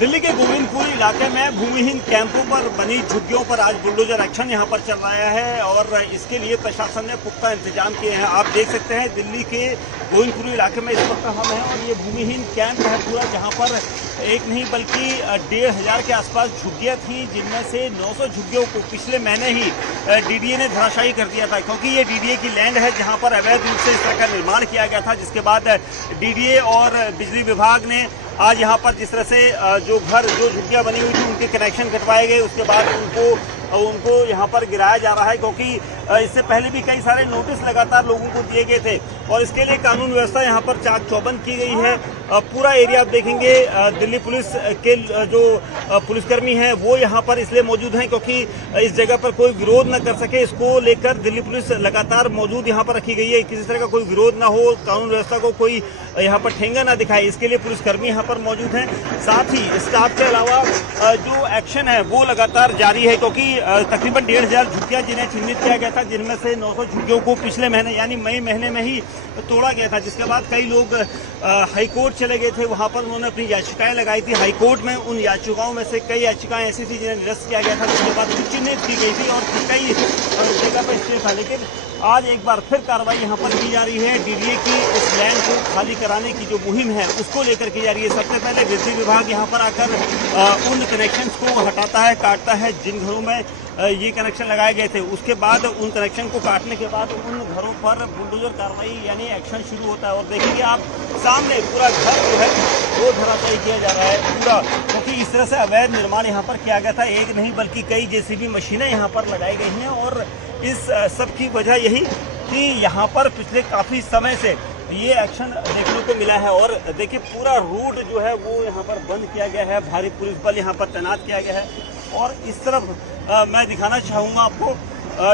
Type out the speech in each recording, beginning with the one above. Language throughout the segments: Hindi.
दिल्ली के गोविंदपुर इलाके में भूमिहीन कैंपों पर बनी झुग्गियों पर आज बुलडोजर एक्शन यहां पर चल रहा है और इसके लिए प्रशासन ने पुख्ता इंतजाम किए हैं। आप देख सकते हैं दिल्ली के गोविंदपुर इलाके में इस वक्त हम हैं और ये भूमिहीन कैंप है पूरा, जहां पर एक नहीं बल्कि 1500 के आसपास झुग्गियां थी, जिनमें से 900 झुग्गियों को पिछले महीने ही डीडीए ने धराशायी कर दिया था, क्योंकि ये डीडीए की लैंड है जहां पर अवैध रूप से इस तरह का निर्माण किया गया था। जिसके बाद डीडीए और बिजली विभाग ने आज यहाँ पर जिस तरह से जो झुग्गियाँ बनी हुई थी उनके कनेक्शन कटवाए गए, उसके बाद उनको यहाँ पर गिराया जा रहा है, क्योंकि इससे पहले भी कई सारे नोटिस लगातार लोगों को दिए गए थे और इसके लिए कानून व्यवस्था यहाँ पर चाक चौबंद की गई है। पूरा एरिया आप देखेंगे, दिल्ली पुलिस के जो पुलिसकर्मी हैं वो यहाँ पर इसलिए मौजूद हैं क्योंकि इस जगह पर कोई विरोध न कर सके, इसको लेकर दिल्ली पुलिस लगातार मौजूद यहाँ पर रखी गई है। किसी तरह का कोई विरोध ना हो, कानून व्यवस्था को कोई यहाँ पर ठेंगा ना दिखाए, इसके लिए पुलिसकर्मी यहाँ पर मौजूद हैं। साथ ही स्टाफ के अलावा जो एक्शन है वो लगातार जारी है, क्योंकि तकरीबन 1500 झुग्गियाँ जिन्हें चिन्हित किया गया था, जिनमें से 900 झुग्गियों को पिछले महीने यानी मई महीने में ही तोड़ा गया था। जिसके बाद कई लोग हाईकोर्ट चले गए थे, वहां पर उन्होंने अपनी याचिकाएं लगाई थी। हाईकोर्ट में उन याचिकाओं में से कई याचिकाएं ऐसी थी जिन्हें निरस्त किया गया था, जिसके बाद चिन्हित की गई थी और कई जगह पर स्टे था। लेकिन आज एक बार फिर कार्रवाई यहाँ पर की जा रही है। डीडीए की इस लैंड को खाली कराने की जो मुहिम है उसको लेकर की जा रही है। सबसे पहले बिजली विभाग यहाँ पर आकर उन कनेक्शंस को हटाता है, काटता है जिन घरों में ये कनेक्शन लगाए गए थे। उसके बाद उन कनेक्शन को काटने के बाद उन घरों पर बुलडोजर कार्रवाई यानी एक्शन शुरू होता है और देखेंगे आप सामने पूरा घर जो है वो धराशायी किया जा रहा है पूरा, क्योंकि इस तरह से अवैध निर्माण यहाँ पर किया गया था। एक नहीं बल्कि कई जेसीबी मशीनें यहाँ पर लगाई गई हैं और इस सब की वजह यही कि यहाँ पर पिछले काफ़ी समय से ये एक्शन देखने को मिला है। और देखिए पूरा रूट जो है वो यहाँ पर बंद किया गया है, भारी पुलिस बल यहाँ पर तैनात किया गया है। और इस तरफ मैं दिखाना चाहूँगा आपको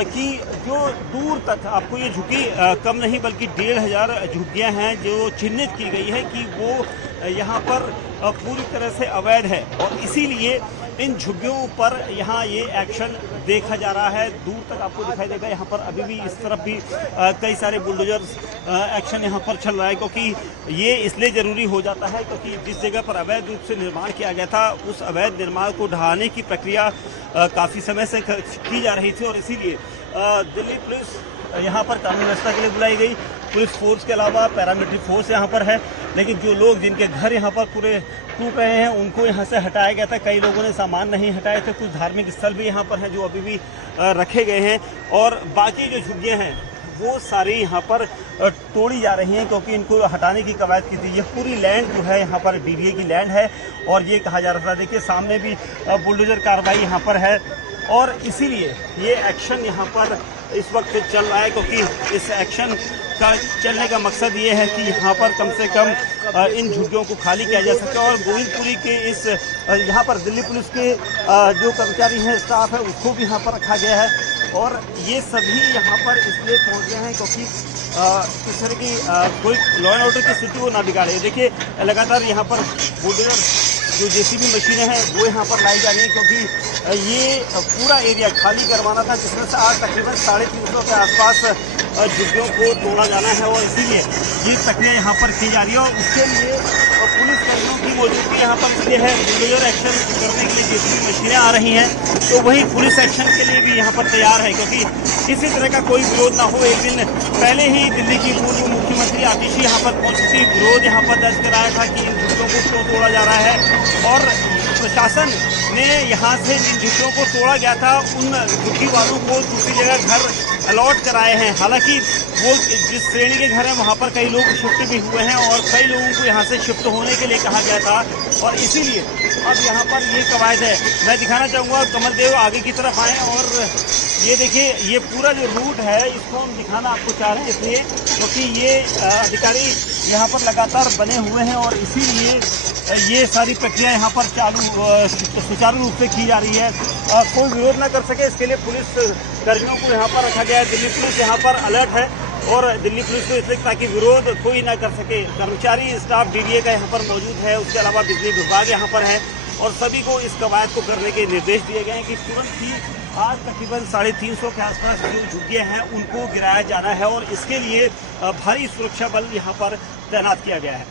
कि जो दूर तक आपको ये झुग्गी कम नहीं बल्कि 1500 झुग्गियाँ हैं जो चिन्हित की गई है कि वो यहाँ पर पूरी तरह से अवैध है और इसीलिए इन झुग्गियों पर यहाँ ये एक्शन देखा जा रहा है। दूर तक आपको दिखाई देगा, यहाँ पर अभी भी इस तरफ भी कई सारे बुलडोजर एक्शन यहाँ पर चल रहा है, क्योंकि ये इसलिए ज़रूरी हो जाता है क्योंकि जिस जगह पर अवैध रूप से निर्माण किया गया था उस अवैध निर्माण को ढहाने की प्रक्रिया काफ़ी समय से की जा रही थी और इसीलिए दिल्ली पुलिस यहाँ पर कानून व्यवस्था के लिए बुलाई गई। पुलिस फोर्स के अलावा पैरामिलिट्री फोर्स यहाँ पर है, लेकिन जो लोग जिनके घर यहाँ पर पूरे टूट रहे हैं उनको यहाँ से हटाया गया था। कई लोगों ने सामान नहीं हटाए थे, कुछ धार्मिक स्थल भी यहाँ पर हैं जो अभी भी रखे गए हैं और बाकी जो झुग्गियाँ हैं वो सारी यहाँ पर तोड़ी जा रही हैं क्योंकि इनको हटाने की कवायद की थी। ये पूरी लैंड जो है यहाँ पर डीडीए की लैंड है और ये कहा जा रहा था, देखिए सामने भी बुलडोजर कार्रवाई यहाँ पर है और इसीलिए ये एक्शन यहाँ पर इस वक्त चल रहा है, क्योंकि इस एक्शन का चलने का मकसद ये है कि यहाँ पर कम से कम इन झुग्गियों को खाली किया जा सके और गोविंदपुरी के इस यहाँ पर दिल्ली पुलिस के जो कर्मचारी हैं, स्टाफ है, उसको भी यहाँ पर रखा गया है और ये सभी यहाँ पर इसलिए पहुँच गए हैं क्योंकि इस तरह की कोई लॉ एंड ऑर्डर की स्थिति वो ना बिगाड़े। देखिए लगातार यहाँ पर बुलडोजर जो जेसीबी मशीनें हैं वो यहाँ पर लाई जा रही हैं, क्योंकि ये पूरा एरिया खाली करवाना था, जिसमें से आज तकरीबन 350 के आसपास झुग्गियों को तोड़ा जाना है और इसीलिए ये प्रक्रिया यहाँ पर की जा रही है। और उसके लिए पुलिसकर्मियों की मौजूदगी यहाँ पर इसलिए है, बुलडोजर एक्शन करने के लिए जेसीबी मशीनें आ रही हैं तो वही पुलिस एक्शन के लिए भी यहाँ पर तैयार है, क्योंकि किसी तरह का कोई विरोध ना हो। एक दिन पहले ही दिल्ली की पूर्व मुख्यमंत्री आतिशी यहाँ पर पहुंची थी, विरोध यहाँ पर दर्ज कराया था कि इन झुग्गियों को क्यों तोड़ा जा रहा है और प्रशासन ने यहाँ से जिन झुग्गियों को तोड़ा गया था उन झुग्गी वालों को दूसरी जगह घर अलॉट कराए हैं। हालांकि वो जिस श्रेणी के घर हैं वहाँ पर कई लोग शिफ्ट भी हुए हैं और कई लोगों को यहाँ से शिफ्ट होने के लिए कहा गया था और इसीलिए अब यहाँ पर ये कवायद है। मैं दिखाना चाहूँगा, कमल देव आगे की तरफ आएँ और ये देखिए ये पूरा जो रूट है इसको हम दिखाना आपको चाह रहे हैं इसलिए क्योंकि ये अधिकारी यहाँ पर लगातार बने हुए हैं और इसीलिए ये सारी प्रक्रिया यहाँ पर सुचारू रूप से की जा रही है। कोई विरोध ना कर सके इसके लिए पुलिस कर्मियों को यहाँ पर रखा गया है। दिल्ली पुलिस यहाँ पर अलर्ट है और दिल्ली पुलिस को इसलिए ताकि विरोध कोई ना कर सके। कर्मचारी स्टाफ डीडीए का यहाँ पर मौजूद है, उसके अलावा बिजली विभाग यहाँ पर है और सभी को इस कवायद को करने के निर्देश दिए गए हैं कि तुरंत ही आज तकरीबन 350 के आसपास जो झुग्गियाँ हैं उनको गिराया जाना है और इसके लिए भारी सुरक्षा बल यहाँ पर तैनात किया गया है।